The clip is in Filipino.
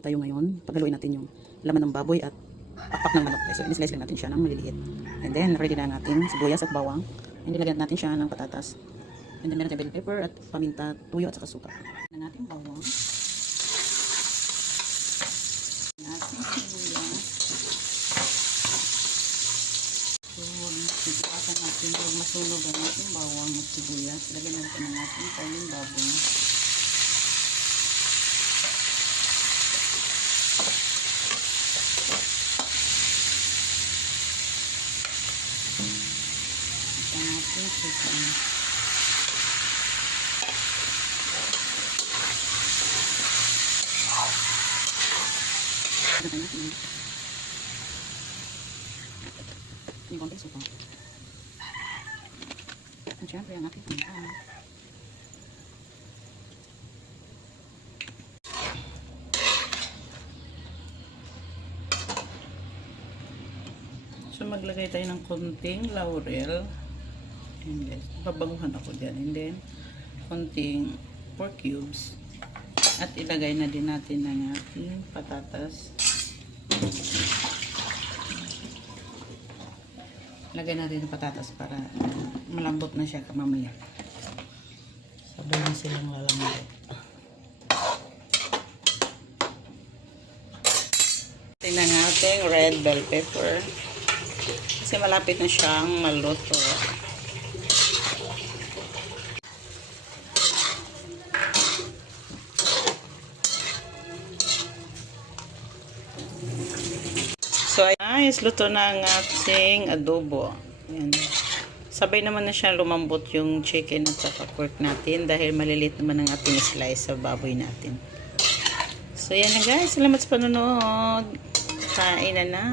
Tayo ngayon, paghaluin natin yung laman ng baboy at pakpak ng manok. So, in-slice lang natin siya ng maliliit. And then, ready na natin sibuyas at bawang. And then, lagyan natin siya ng patatas. And then, meron tayong bell pepper at paminta, tuyo at saka suka. Na natin bawang. Natin sibuyas. So, siguasan natin huwag masunog ang ating bawang at sibuyas. Lagyan natin ang ating kaling baboy. Natin chicken. Lagyan natin yung konting suka. At syempre ang ating paminta. So maglagay tayo ng konting laurel. And guys, babaguhan ako dyan. And then, konting pork cubes. At ilagay na din natin ang ating patatas. Lagay natin ang patatas para malambot na siya kamamaya. Sabay na silang lalambot. Tingnan natin red bell pepper. Kasi malapit na siyang maluto. So, guys, luto na ang ating adobo. Ayan. Sabay naman na siya lumambot yung chicken at saka pork natin dahil malilit naman ang ating slice sa baboy natin. So, yan na guys. Salamat sa panonood. Kain na na.